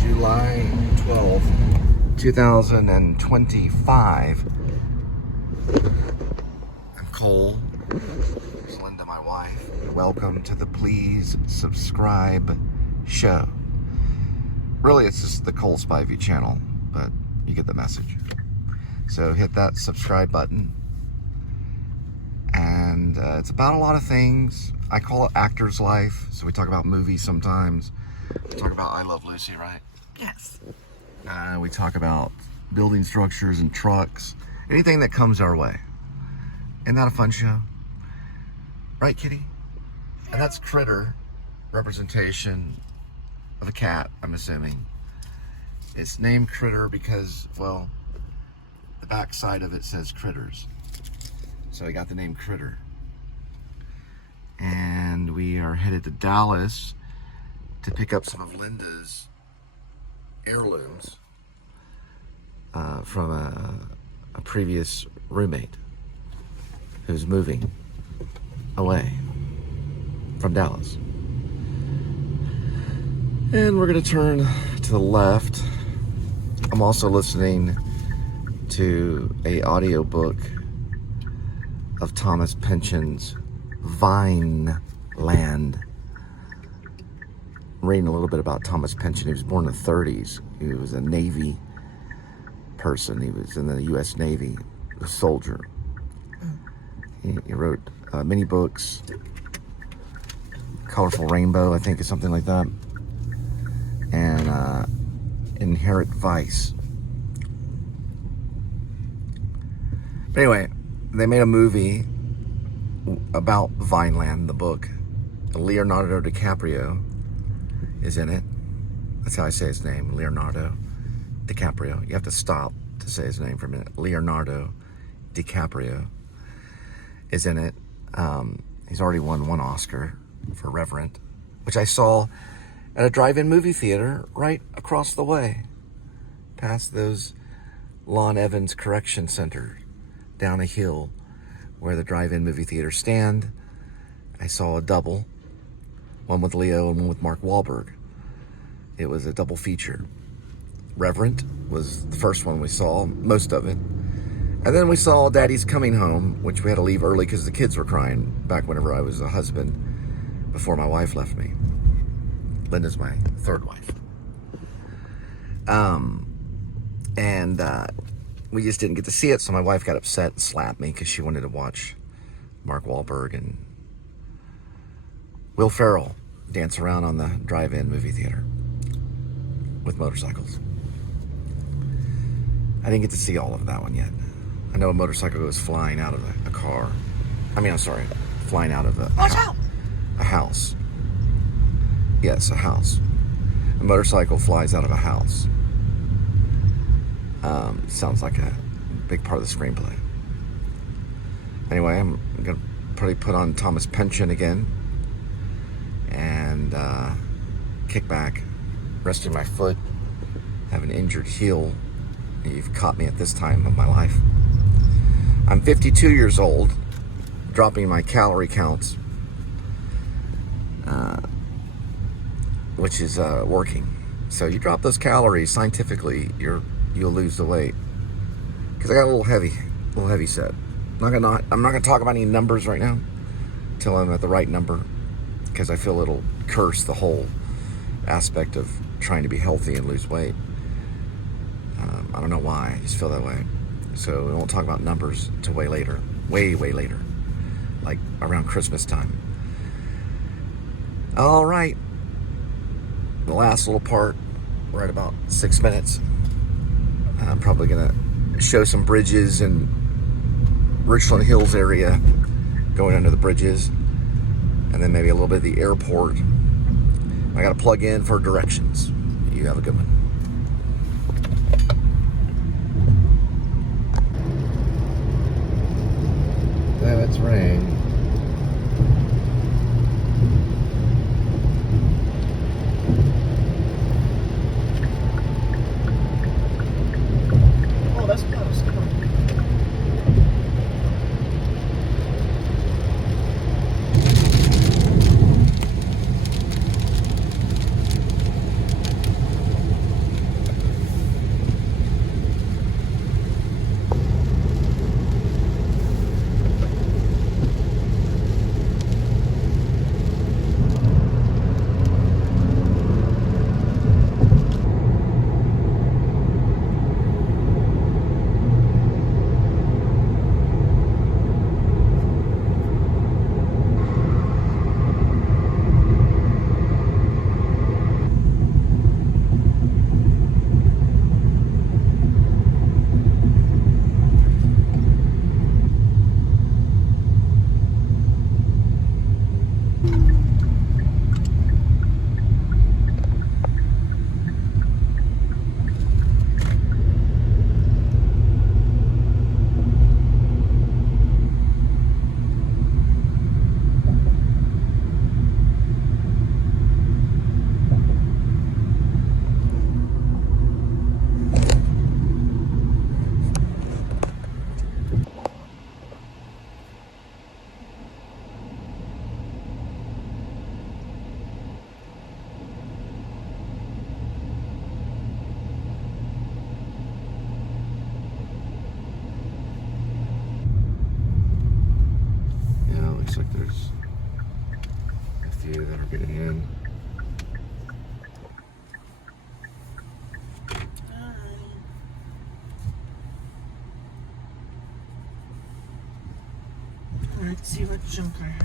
July 12th, 2025. I'm Cole. There's Linda, my wife. Welcome to the Please Subscribe show. Really, it's just the Cole Spivey channel, but you get the message. So hit that subscribe button. And it's about a lot of things. I call it Actorslife. So we talk about movies sometimes. We talk about I Love Lucy, right? Yes. We talk about building structures and trucks. Anything that comes our way. Isn't that a fun show? Right, kitty? And that's Critter, representation of a cat, I'm assuming. It's named Critter because, well, the back side of it says Critters. So I got the name Critter. And we are headed to Dallas to pick up some of Linda's heirlooms from a previous roommate who's moving away from Dallas. And we're going to turn to the left. I'm also listening to a audiobook of Thomas Pynchon's Vineland. I'm reading a little bit about Thomas Pynchon. He was born in the 30s. He was a Navy person. He was in the U.S. Navy, a soldier. He wrote many books. Colorful Rainbow, I think, is something like that. And Inherent Vice. But anyway, they made a movie about Vineland, the book. Leonardo DiCaprio is in it. That's how I say his name, Leonardo DiCaprio. You have to stop to say his name for a minute. Leonardo DiCaprio is in it. He's already won one Oscar for Reverend, which I saw at a drive-in movie theater right across the way, past those Lon Evans Correction Center, down a hill where the drive-in movie theaters stand. I saw a double, one with Leo and one with Mark Wahlberg. It was a double feature. Reverend was the first one we saw, most of it. And then we saw Daddy's Coming Home, which we had to leave early because the kids were crying back whenever I was a husband, before my wife left me. Linda's my third wife. We just didn't get to see it, so my wife got upset and slapped me because she wanted to watch Mark Wahlberg and Will Ferrell dance around on the drive-in movie theater with motorcycles. I didn't get to see all of that one yet. I know a motorcycle goes flying out of a car. Flying out of Watch out! A house. Yes, a house. A motorcycle flies out of a house. Sounds like a big part of the screenplay. Anyway, I'm going to probably put on Thomas Pynchon again and kick back, resting my foot, have an injured heel. You've caught me at this time of my life. I'm 52 years old, dropping my calorie counts, which is working. So you drop those calories, scientifically, you'll lose the weight. Because I got a little heavy set. I'm not gonna talk about any numbers right now until I'm at the right number, because I feel it'll curse the whole aspect of trying to be healthy and lose weight. I don't know why, I just feel that way. So we won't talk about numbers until way later, way later, like around Christmas time. All right, the last little part, we're at about 6 minutes. I'm probably gonna show some bridges in Richland Hills area, going under the bridges, and then maybe a little bit of the airport. I gotta plug in for directions. You have a good one. That's rain. Oh, that's close. Come on. getting in. Let's see what junk I have.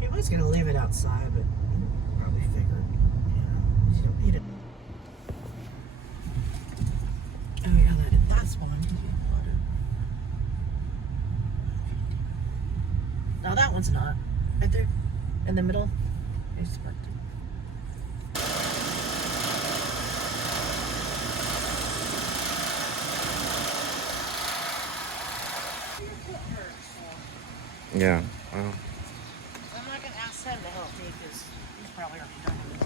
He was gonna leave it outside, but he probably figured, you don't need it. Oh yeah, that's one. No, that one's not. Right there, in the middle. It's parked. Yeah. Well. I'm not gonna ask him to help me because he's probably already done it.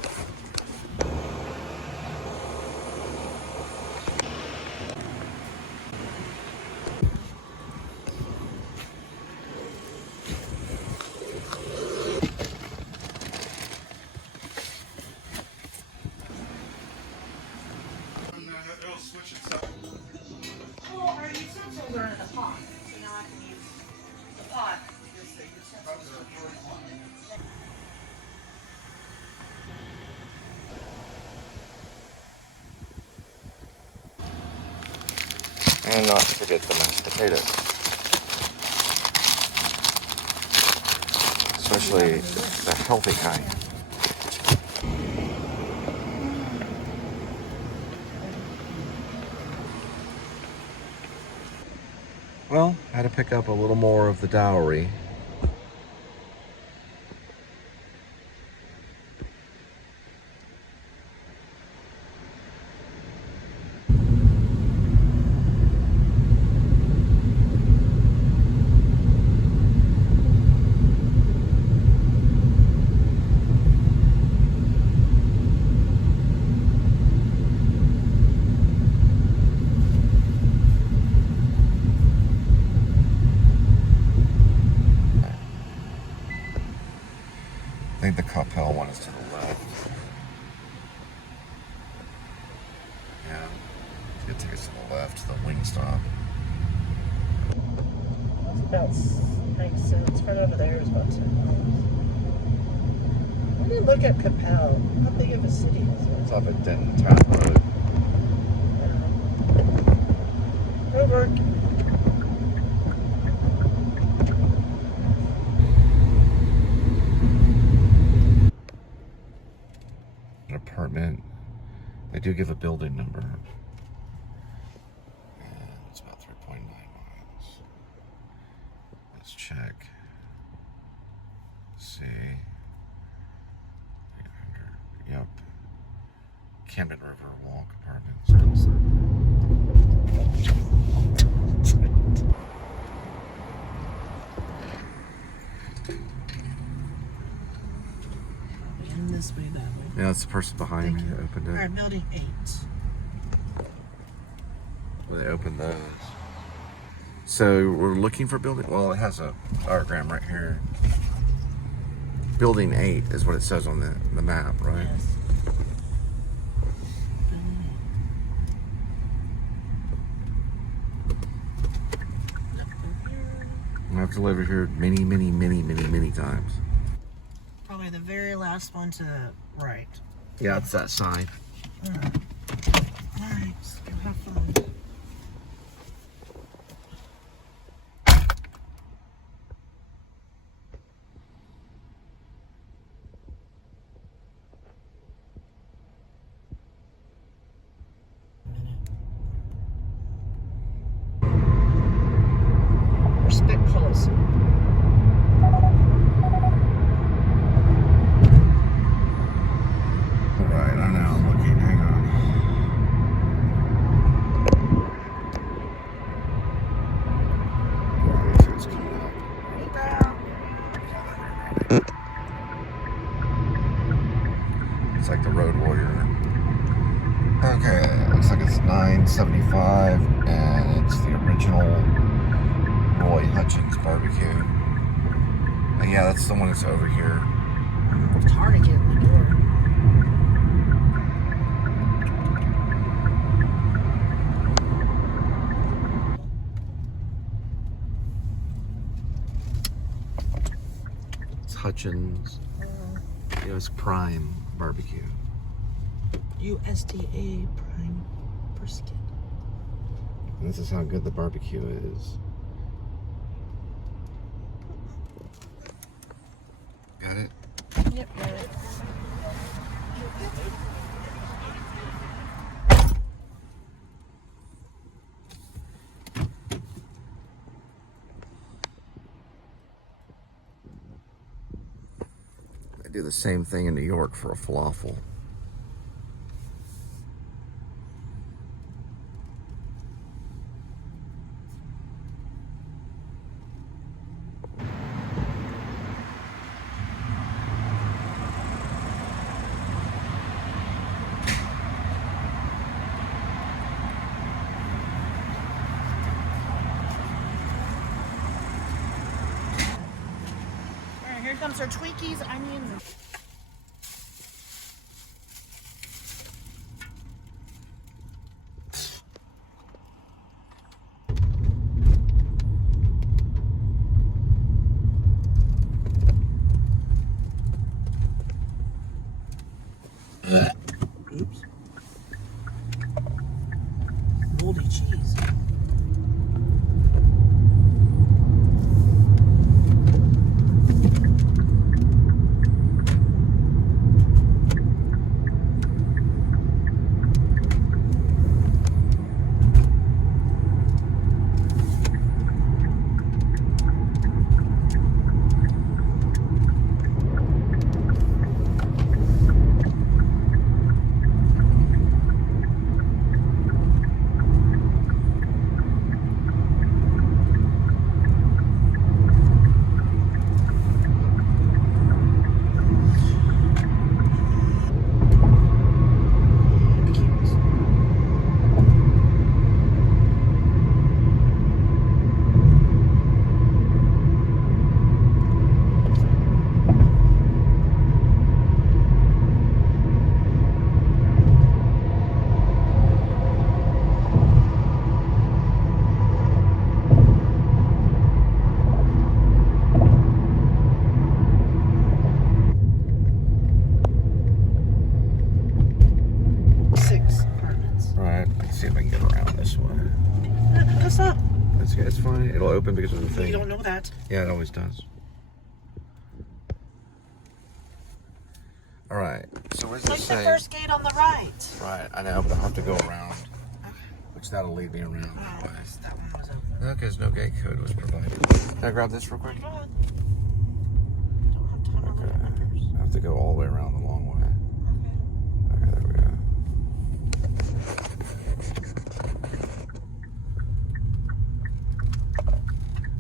It'll switch itself. Well, our utensils are in the pot, so now I can use the pot because the utensils are And not forget the mashed potatoes. Especially the healthy kind. Well, I had to pick up a little more of the dowry. I think the Capel one is to the left. Yeah, it's gonna take us to the left, to the Wingstop. It's about 9 cents. Right over there is about 10 miles. I didn't look at Capel. How big of a city is it? It's up at Denton Town Road. Over. An apartment. They do give a building number. And it's about 3.9 miles. Let's check. See. 800. Yep. Camden River Walk Apartments. And this way, that way. Yeah, it's the person behind me who opened All it. right, building 8. They opened those. So we're looking for building. Well, it has a diagram right here. Building 8 is what it says on the map, right? Yes. I've delivered here many times. Probably the very last one to the right. Yeah, it's that side. Alright, let's go have fun. Respect policy. Right, I know. I'm looking. Hang on. Right, so it's coming up. It's like the Road Warrior. Okay, looks like it's $9.75, and it's the original Roy Hutchins barbecue. And yeah, that's the one that's over here. It's hard to get in the door. Hutchins. You know, it's prime barbecue. USDA prime brisket. And this is how good the barbecue is. Got it? Yep, got it. I do the same thing in New York for a falafel. Alright, here comes our Twinkies, onions. Oops. Moldy cheese. See if I can get around this way. What's up? It's fine. It'll open because of the thing. You don't know that. Yeah, it always does. All right. So where's Take this the say? first gate on the right. Right. I know, but I'll have to go around. Okay. Which that'll lead me around. Oh, But that one was open. no, because no gate code was provided. Can I grab this real quick? Go ahead. Don't have time to look at numbers. I have to go all the way around the long way. Okay. Okay, there we go.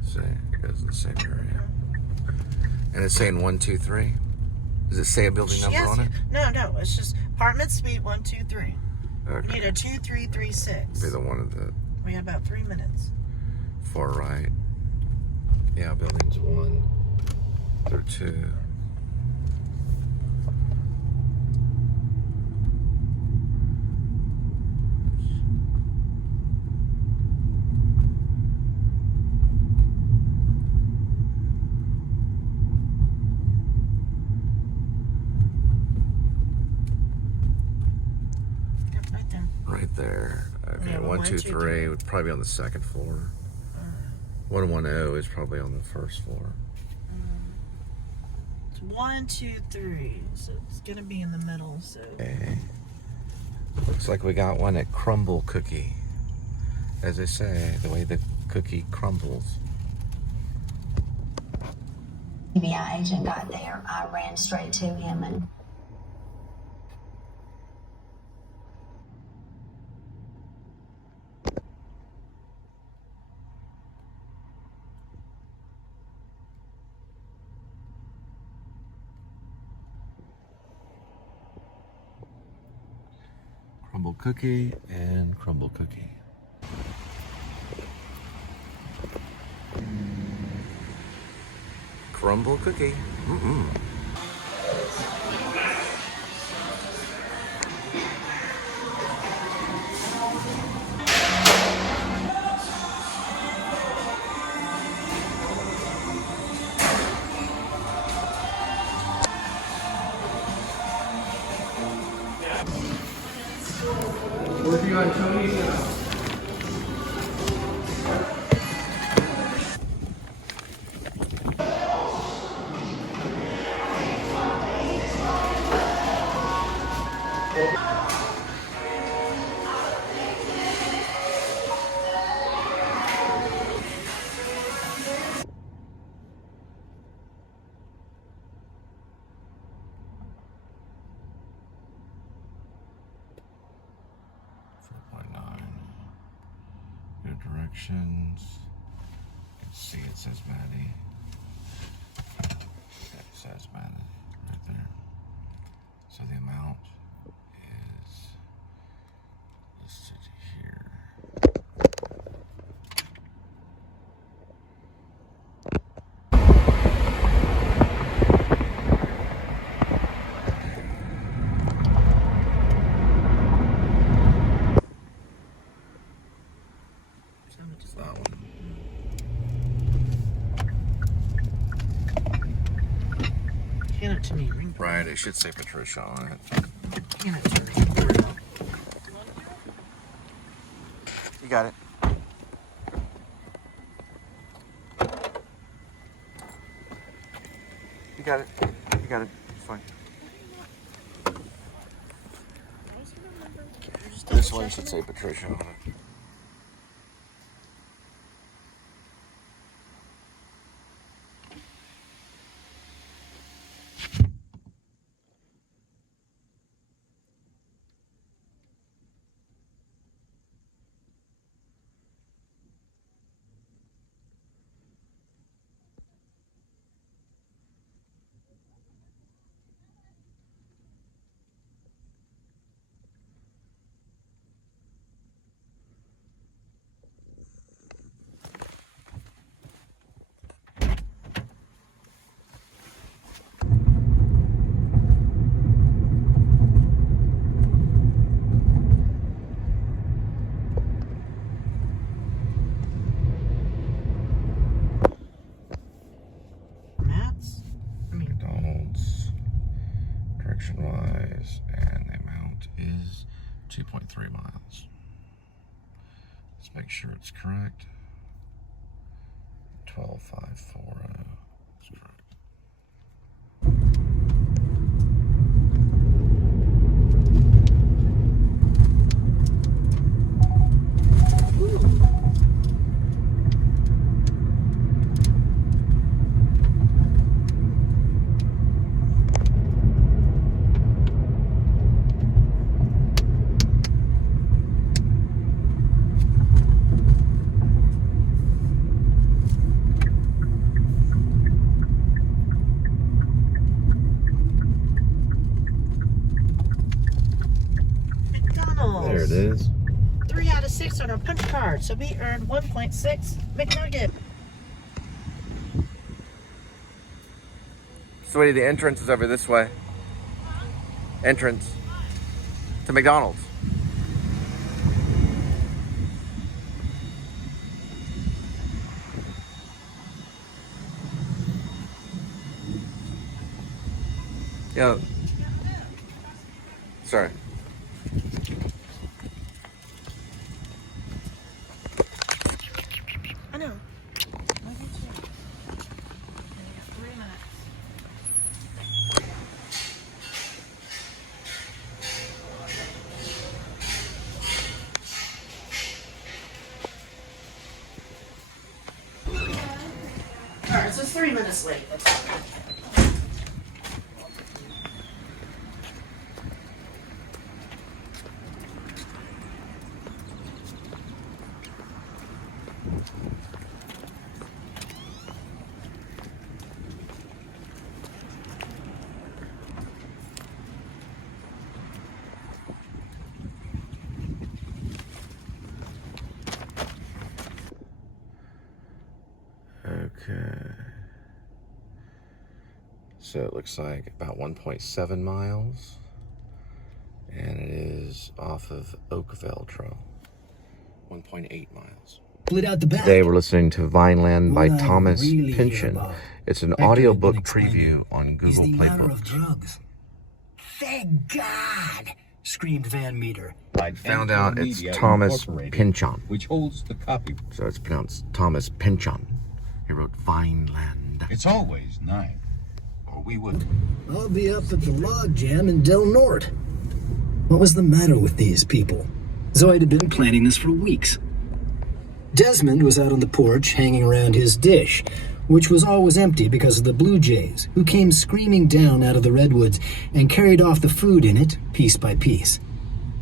See, it goes in the same area. And it's saying 1, 2, 3. Does it say a building number Yes, on it? No, it's just apartment suite 1, 2, 3. We Okay. need a 2336. Be the one at the We have about 3 minutes. far right. Yeah, buildings 1 through 2. Yep, right there. Right there. Okay, Yeah, 1, 2, 1, 2, 3 would probably be on the second floor. 110 is probably on the first floor. It's 1, 2, 3. So it's gonna be in the middle. So Okay. Looks like we got one at Crumble Cookie. As they say, the way the cookie crumbles. FBI agent got there, I ran straight to him and Crumble Cookie and Crumble Cookie. Crumble Cookie. Mm-mm. Directions. You can see it says Maddie. It says Maddie right there. So the amount is listed here. It's that one. Hand it to me. Ring. Right, it should say Patricia on it. Hand it to me. You got it. You got it. You got it. It's fine. This one should say Patricia on it. McDonald's, direction-wise, and the amount is 2.3 miles. Let's make sure it's correct. 12,540. That's correct. There it is. 3 out of 6 on our punch card, so we earned 1.6 McNugget. Sweetie, the entrance is over this way. Entrance to McDonald's. Yeah. Sorry. I know. Alright, so it's 3 minutes late. Okay. So it looks like about 1.7 miles. And it is off of Oakville Trail. 1.8 miles. Split out the back. Today we're listening to Vineland by What I Thomas really hear Pynchon. about It's an Hector audiobook didn't explain preview it, on is Google the Play matter of Books. drugs. Thank God! Screamed Van Meter. I found out it's Thomas Pynchon. Which holds the copy. So it's pronounced Thomas Pynchon. He wrote Vineland. It's always 9, or we would. I'll be up at the log jam in Del Norte. What was the matter with these people? Zoid had been planning this for weeks. Desmond was out on the porch hanging around his dish, which was always empty because of the blue jays, who came screaming down out of the redwoods and carried off the food in it piece by piece.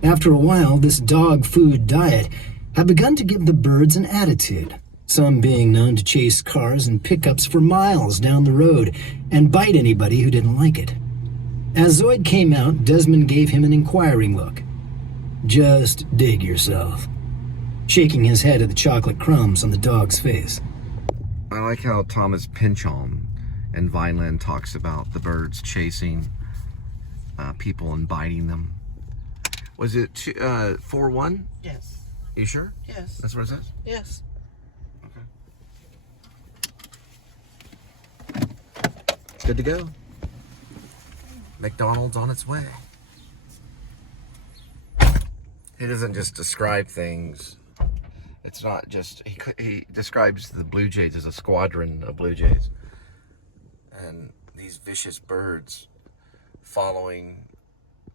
After a while, this dog food diet have begun to give the birds an attitude, some being known to chase cars and pickups for miles down the road and bite anybody who didn't like it. As Zoid came out, Desmond gave him an inquiring look. "Just dig yourself," shaking his head at the chocolate crumbs on the dog's face. I like how Thomas Pynchon in Vineland talks about the birds chasing people and biting them. Was it 4-1? Yes. You sure? Yes. That's what it says? Yes. Okay. Good to go. McDonald's on its way. He doesn't just describe things. It's not just, he describes the Blue Jays as a squadron of Blue Jays. And these vicious birds following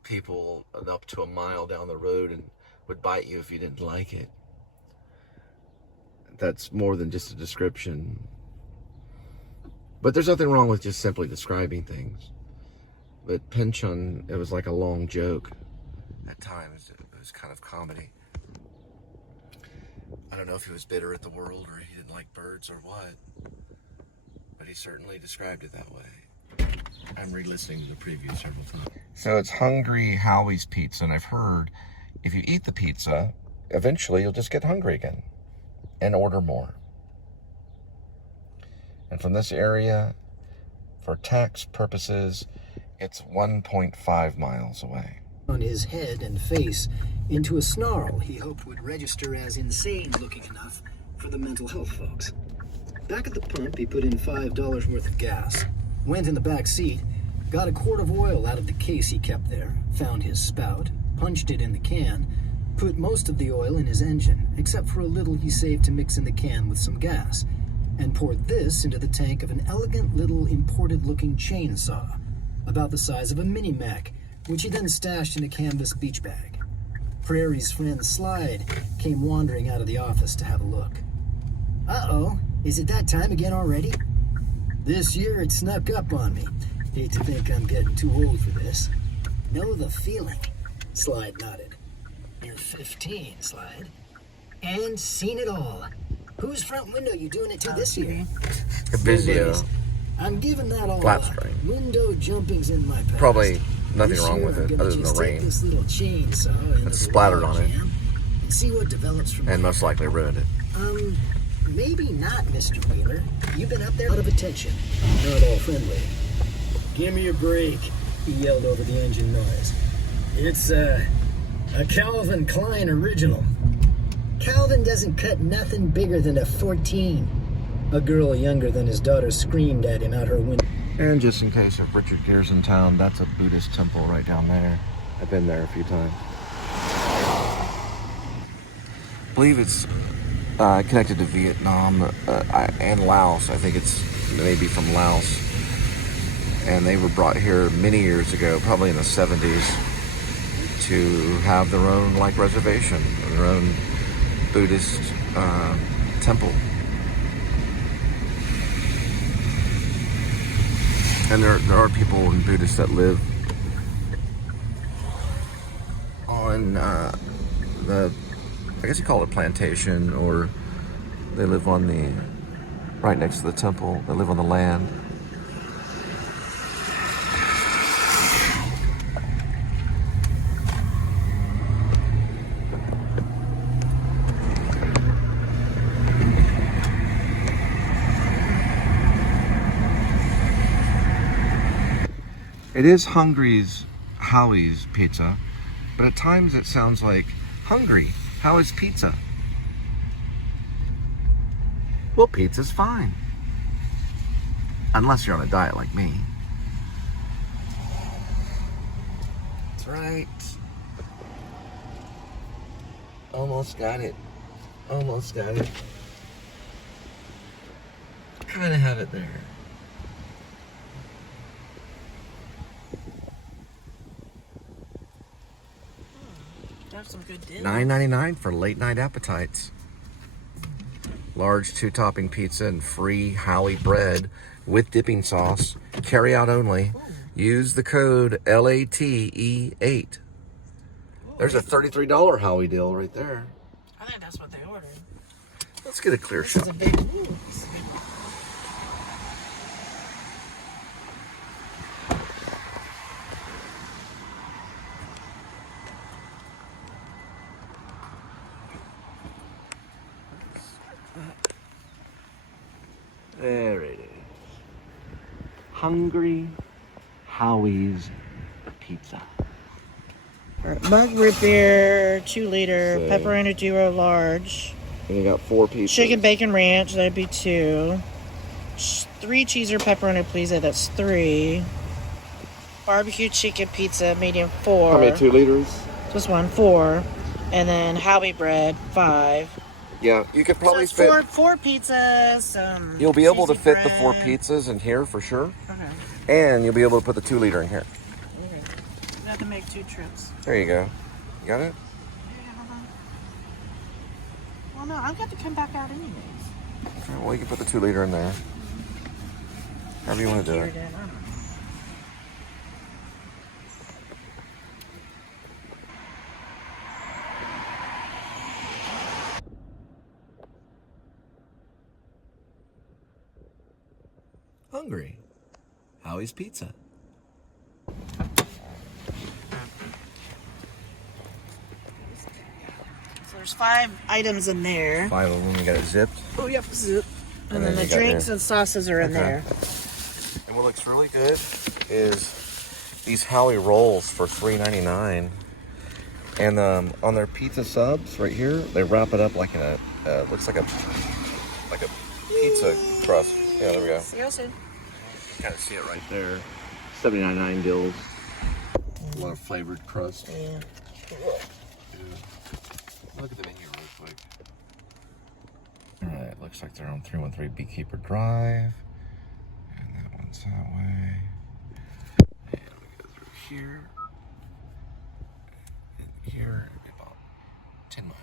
people up to a mile down the road and would bite you if you didn't like it. That's more than just a description. But there's nothing wrong with just simply describing things. But Pynchon, it was like a long joke at times. It was kind of comedy. I don't know if he was bitter at the world or he didn't like birds or what, but he certainly described it that way. I'm re-listening to the preview several times. So it's Hungry Howie's Pizza, and I've heard if you eat the pizza, eventually you'll just get hungry again and order more. And from this area, for tax purposes, it's 1.5 miles away. On his head and face into a snarl he hoped would register as insane looking enough for the mental health folks. Back at the pump, he put in $5 worth of gas, went in the back seat, got a quart of oil out of the case he kept there, found his spout, punched it in the can, put most of the oil in his engine, except for a little he saved to mix in the can with some gas, and poured this into the tank of an elegant little imported-looking chainsaw, about the size of a mini-Mac, which he then stashed in a canvas beach bag. Prairie's friend Slide came wandering out of the office to have a look. "Uh-oh, is it that time again already? This year it snuck up on me. Hate to think I'm getting too old for this." "Know the feeling," Slide nodded. "You're 15, Slide. And seen it all. Whose front window you doing it to this year?" Vizio. I'm giving that all Flat up. string. Window jumping's in my past. Probably nothing This wrong year with I'm it gonna other than the just take rain. this little chainsaw into It's the splattered log on it. jam and see what develops from And there. most likely ruined it. Maybe not, Mr. Wheeler. You've been up there out of attention. Not all friendly. "Give me a break," he yelled over the engine noise. "It's a Calvin Klein original." "Calvin doesn't cut nothing bigger than a 14. A girl younger than his daughter screamed at him out her window. And just in case if Richard Gere's in town, that's a Buddhist temple right down there. I've been there a few times. I believe it's connected to Vietnam and Laos. I think it's maybe from Laos. And they were brought here many years ago, probably in the 70s, to have their own like reservation, their own Buddhist temple. And there are people in Buddhists that live on I guess you call it a plantation, or they live on right next to the temple. They live on the land. It is Howie's Pizza, but at times it sounds like hungry. How is pizza? Well, pizza's fine. Unless you're on a diet like me. That's right. Almost got it. Almost got it. Kind of have it there. Have some good dinner. $9.99 for late night appetites. Large 2-topping pizza and free Howie bread with dipping sauce. Carry out only. Use the code LATE8. There's a $33 Howie deal right there. I think that's what they ordered. Let's get a clear This shot. is a big. Ooh, this is a big one. There it is. Hungry Howie's Pizza. All right, mug root beer, 2 liter, So- pepperoni duo large, And you got 4 pieces. chicken bacon ranch, that'd be 2. 3 cheeser pepperoni please, that's 3. Barbecue chicken pizza, medium 4. How many 2 liters? Just 1, 4. And then Howie bread, 5. Yeah, you could probably so it's fit. four pizzas. You'll be able to cheesy fit the 4 bread. pizzas in here for sure. Okay. And you'll be able to put the 2 liter in here. Okay. We have to make 2 trips. There you go. You got it? Yeah, hold on. Well, no, I've got to come back out anyways. Okay, well, you can put the 2 liter in there. However you want to do it. Hungry Howie's Pizza. So there's 5 items in there. 5 of them. You got it zipped. Oh, yep, zip. And And then then the you got drinks your- and sauces are in Okay. there. And what looks really good is these Howie rolls for $3.99. And on their pizza subs right here, they wrap it up like in a looks like a pizza crust. Yeah, there we go. See you soon. Kind of see it right there. 79.9 deals. A lot of flavored crust. Yeah. Look at the menu real quick. Alright, looks like they're on 313 Beekeeper Drive. And that one's that way. And we go through here. And here, about 10 miles.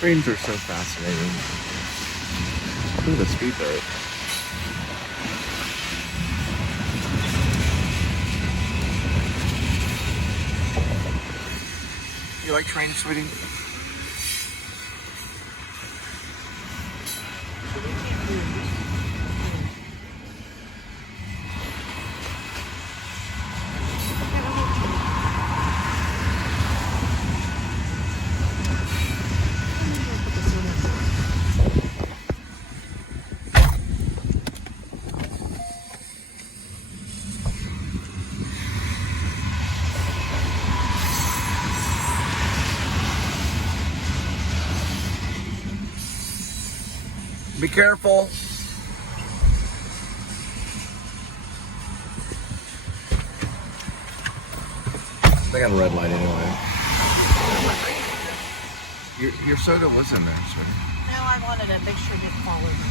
Trains are so fascinating. Look at the speedboat. You like trains, sweetie? Be careful. They got a red light anyway. Your soda was in there, sweetie. No, I wanted to make sure it didn't fall over.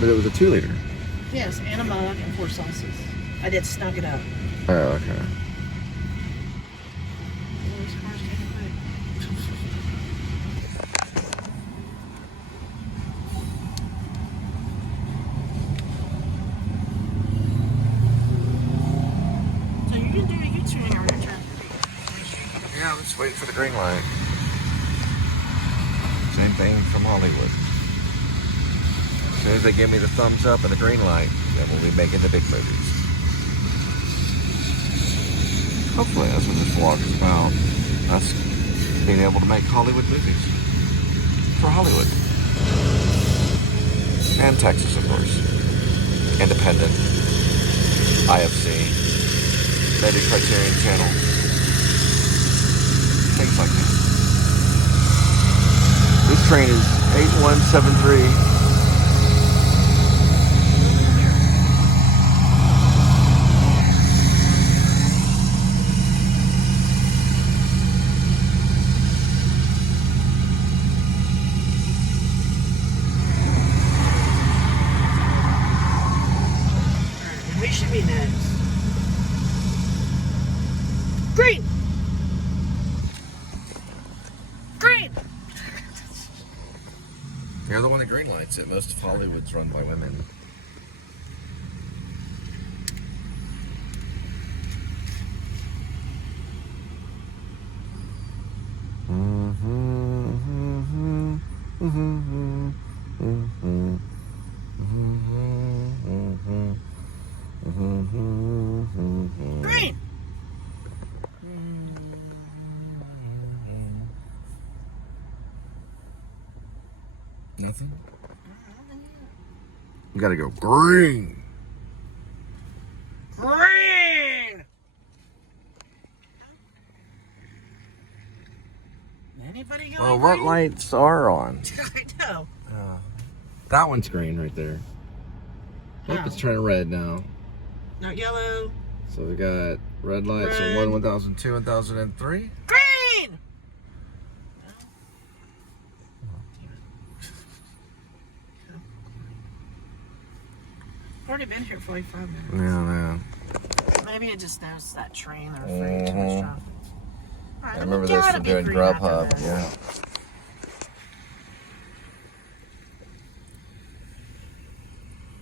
But it was a 2 liter. Yes, and a mug and 4 sauces. I did snug it up. Oh, okay. Those cars taking quick. So you didn't do a U-turn or return? Yeah, I'm just waiting for the green light. Same thing from Hollywood. As soon as they give me the thumbs up and the green light, then we'll be making the big movies. Hopefully that's what this vlog is about. Us being able to make Hollywood movies. For Hollywood. And Texas, of course. Independent. IFC. Maybe Criterion Channel. Things like that. This train is 8173. We should be next. Green! Green! You're the one that green lights it. Most of Hollywood's run by women. Green! Nothing? You gotta go green. Green! Anybody going Well, what green? lights are on? I know. That one's green right there. Look, it's turning red now. Not yellow. So we got red lights on Red. 1002, 1003. Green! I've already been here 45 minutes. Yeah. Maybe it just knows that train or afraid too much traffic. I remember this from doing Grubhub. Yeah.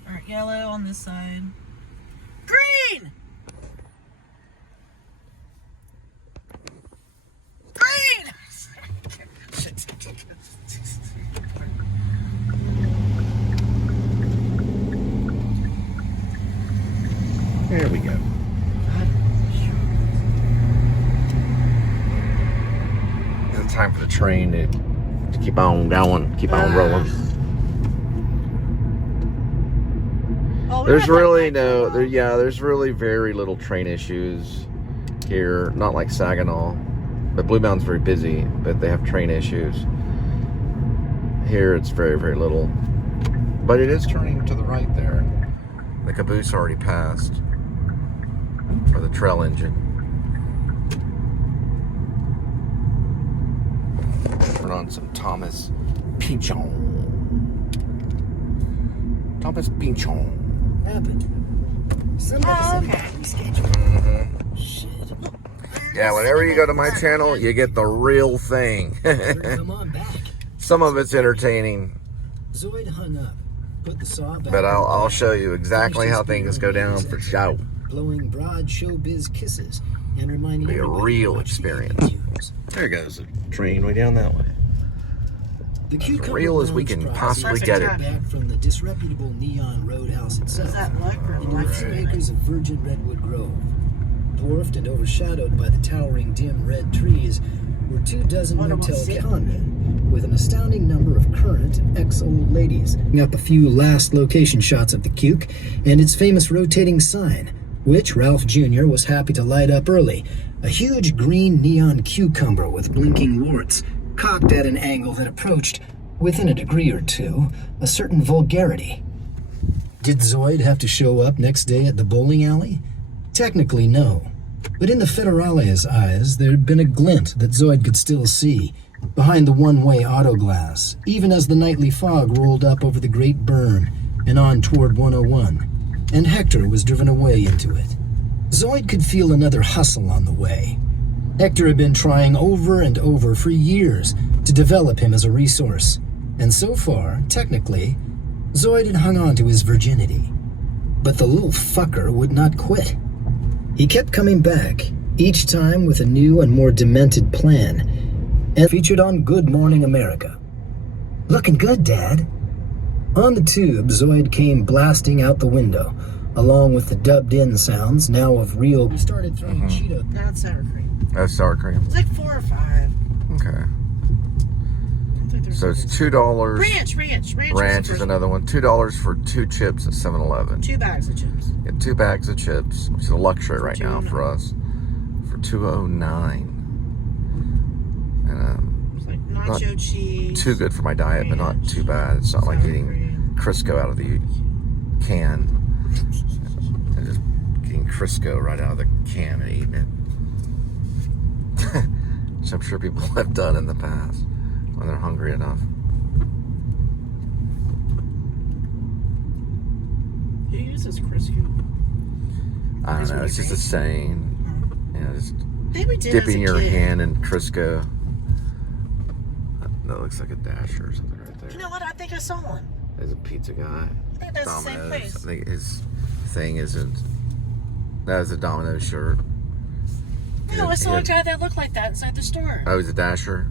Alright, yellow on this side. Green! Green! There we go. It's time for the train to keep on going, keep on rolling. Oh, There's really there's really very little train issues here. Not like Saginaw, but Blue Mountain's very busy, but they have train issues. Here it's very, very little. But it is turning to the right there. The caboose already passed. Or the trail engine. Turn on some Thomas Pynchon. Thomas Pynchon. Happened. Oh, okay. Shit. Yeah, whenever you go to my channel, you get the real thing. Come on back. Some of it's entertaining, Zoid hung up, put the saw back. but I'll show you exactly how things go down for show. Blowing broad showbiz kisses and reminding Be a everybody real to watch the experience. tunes. There goes the train way down that way. The As cucumber real as we lounge can prize possibly is get it. back from the disreputable neon roadhouse itself. Is that luck or into luck? a few acres of virgin redwood grove. Dwarfed and overshadowed by the towering dim red trees were 24 Wonder motel what's it? conmen with an astounding number of current and ex-old ladies. Up a few last location shots of the Cuke and its famous rotating sign, which Ralph Jr. was happy to light up early. A huge green neon cucumber with blinking warts, cocked at an angle that approached, within a degree or two, a certain vulgarity. Did Zoid have to show up next day at the bowling alley? Technically, no. But in the Federale's eyes, there'd been a glint that Zoid could still see, behind the one-way auto glass, even as the nightly fog rolled up over the Great Berm and on toward 101, and Hector was driven away into it. Zoid could feel another hustle on the way. Hector had been trying over and over for years to develop him as a resource, and so far, technically, Zoid had hung on to his virginity. But the little fucker would not quit. He kept coming back, each time with a new and more demented plan, and featured on Good Morning America. Looking good, Dad. On the tube, Zoid came blasting out the window, along with the dubbed-in sounds, now of real... We started throwing Cheeto... That's sour cream. That's sour cream. It's like 4 or 5. Okay. I think there's So it's $2. Ranch Is another one. $2 for 2 chips at 7-Eleven. 2 bags of chips. Get 2 bags of chips, which is a luxury right now for $2.09. us. For $2.09. And It's like not nacho cheese. too good for my diet, but not too bad. It's not like sour eating cream. Crisco out of the can. And just getting Crisco right out of the can and eating it. Which I'm sure people have done in the past when they're hungry enough. Who uses Crisco? I don't know. It's just a saying. You know, just Maybe did dipping as a your kid. hand in Crisco. That looks like a Dasher or something right there. You know what? I think I saw one. There's a pizza guy. I think that's the same Domino's. place. I think his thing isn't. That is a Domino's shirt. No, I saw Yeah. a guy that looked like that inside the store. Oh, he's a Dasher.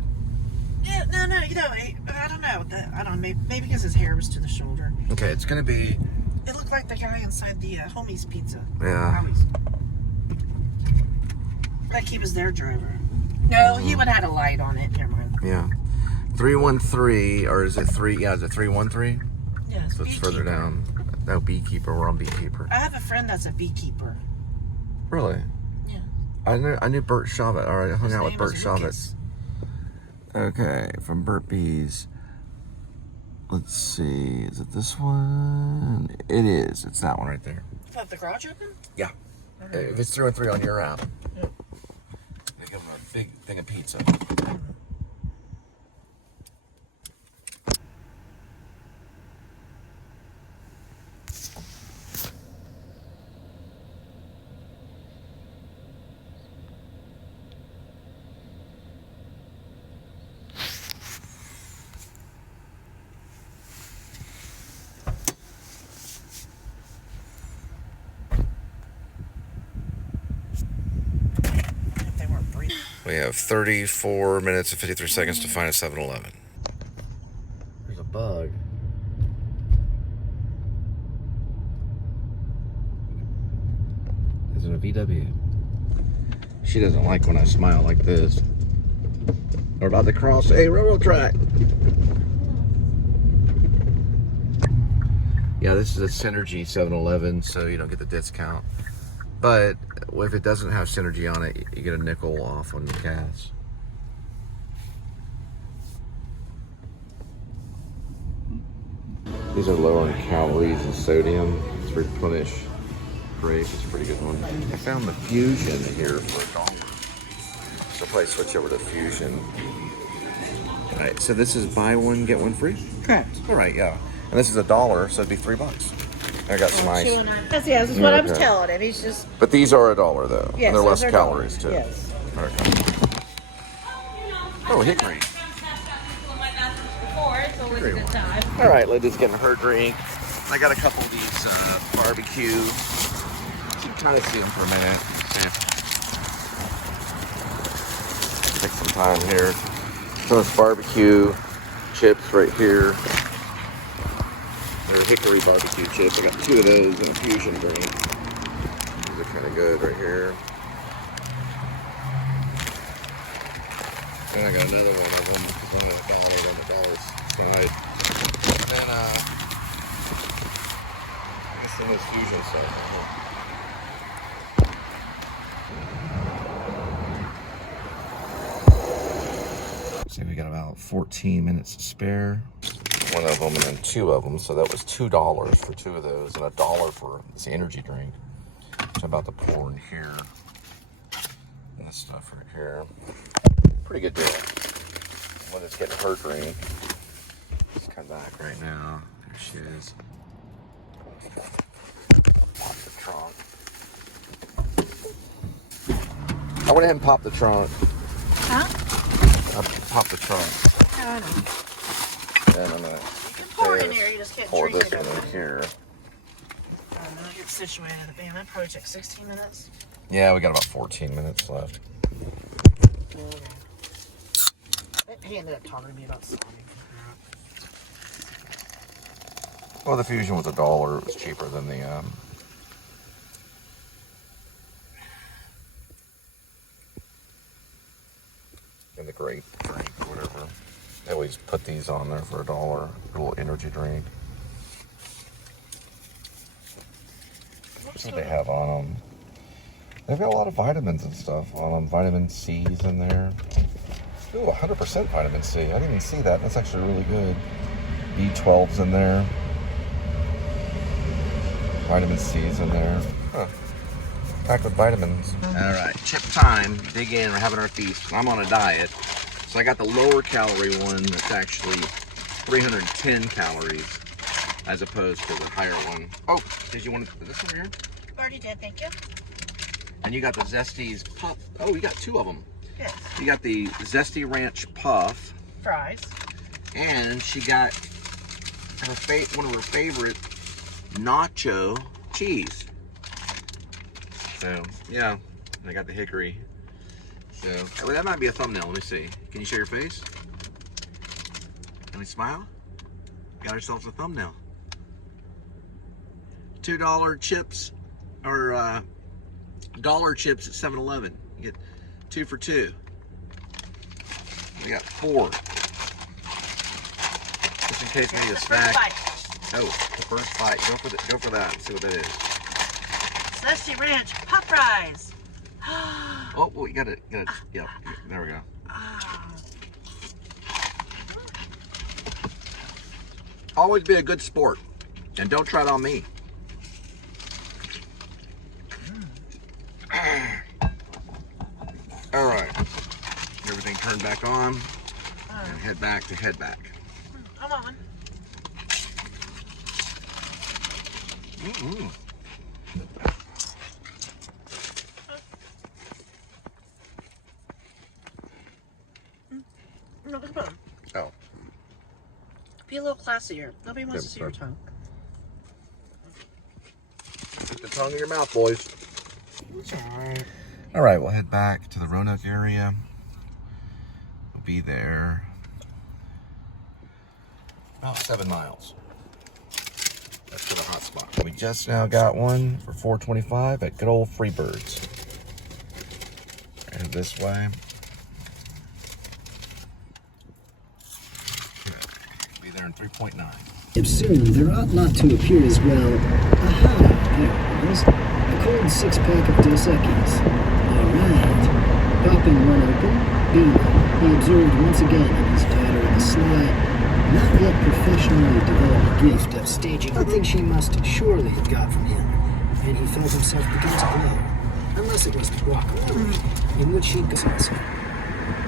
Yeah, no, you know, I don't know. I don't know. Maybe because his hair was to the shoulder. Okay, it's gonna be. It looked like the guy inside the Homie's Pizza. Yeah. Howie's. Like he was their driver. No, he would have had a light on it. Never mind. Yeah. 313, or is it 3? Yeah, is it 313? Yes, So it's further beekeeper. down. No, Beekeeper. We're on Beekeeper. I have a friend that's a beekeeper. Really? Yeah. I knew Bert Shavit. Or I hung His out with name Bert is Shavit. Lucas. Okay, from Burt Bees. Let's see. Is it this one? It is. It's that one right there. Left the garage open? Yeah. If it's 313 on your app, Yeah. they give them a big thing of pizza. If they weren't breathing. We have 34 minutes and 53 seconds to find a 7-Eleven. There's a bug. Is it a VW? She doesn't like when I smile like this. We're about to cross a railroad track. Yeah, this is a Synergy 7-Eleven, so you don't get the discount. But if it doesn't have Synergy on it, you get a nickel off on your gas. These are lower in calories and sodium. It's Replenish Grape. It's a pretty good one. I found the Fusion here for $1. So I'll probably switch over to Fusion. All right, so this is buy one, get one free? Correct. All right, yeah. And this is $1, so it'd be $3. I got some ice. That's what I was Okay. telling him. He's just But these are $1 though. Yes, and they're less those are calories $1. too. Yes. Okay. Oh, hickory. Hickory one. All right, Linda's getting her drink. I got a couple of these barbecue. You can kind of see them for a minute. Okay. Take some time here. So it's barbecue chips right here. They're hickory barbecue chips. I got 2 of those in a Fusion drink. These are kind of good right here. And I got another one of them. It's only $1 on the dollar side. And then, I guess some of this Fusion stuff. See, we got about 14 minutes to spare. One of them and then 2 of them. So that was $2 for 2 of those and $1 for this energy drink. Which I'm about to pour in here. And this stuff right here. Pretty good deal. When it's getting her drink. Let's come back right now. There she is. Pop the trunk. I went ahead and popped the trunk. Huh? I popped the trunk. I don't know. And I'm gonna Pour in there, you just can't pour drink this it one over in here. I don't know, get situated. Man, that probably took 16 minutes. Yeah, we got about 14 minutes left. He ended up talking to me about something. Well, the Fusion was $1. It was cheaper than the grape drink. always put these on there for $1. A little energy drink. That's what they have on them. They've got a lot of vitamins and stuff on them. Vitamin C's in there. Ooh, 100% vitamin C. I didn't even see that. That's actually really good. B12's in there. Vitamin C's in there. Huh. Packed with vitamins. Alright, chip time. Dig in. We're having our feast. I'm on a diet. So I got the lower calorie one that's actually 310 calories as opposed to the higher one. Oh, did you want this one here? Already did, thank you. And you got the Zesties Puff. Oh, you got 2 of them. Yes. You got the Zesty Ranch Puff. Fries. And she got one of her favorite nacho cheese. So, yeah. And I got the hickory. So, well, that might be a thumbnail. Let me see. Can you show your face? Can we smile? Got ourselves a thumbnail. $2 chips, or dollar chips at 7-Eleven. You get 2 for $2. We got 4. Just in case we need a snack. Oh, the first bite. Go for that. See what that is. Zesty Ranch Puff Fries. Oh, well, you got it. Yeah, there we go. Always be a good sport, and don't try it on me. All right, everything turned back on, and head back. Come on. No, come on. Oh. Be a little classier. Nobody wants to see your tongue. Put the tongue in your mouth, boys. All right, we'll head back to the Roanoke area. We'll be there about 7 miles. That's to the hot spot. We just now got one for $4.25 at good old Freebirds. And this way. Be there in 3.9. Soon, there ought not to appear as well. Aha, there it was. A cold 6-pack of Dos Equis. Alright. Popping one open, beaming, he observed once again in his daughter the sly, not yet professionally developed gift of staging something she must surely have got from him, and he felt himself begin to glow, unless it was the guacamole, in which he'd go also.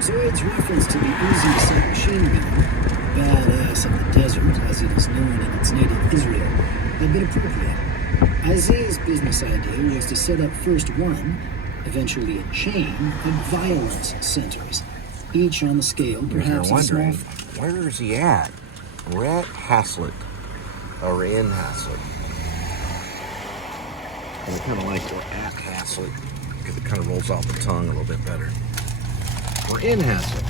Zoid's reference to the easy set machine gun, badass of the desert, as it is known in its native Israel, had been appropriate. Aziz's business idea was to set up first one, eventually a chain, of violence centers, each on the scale perhaps You're as small. wondering, where is he at? We're at Haslett, or in Haslett. And I kind of like we're at Haslett, because it kind of rolls off the tongue a little bit better. We're in Haslett.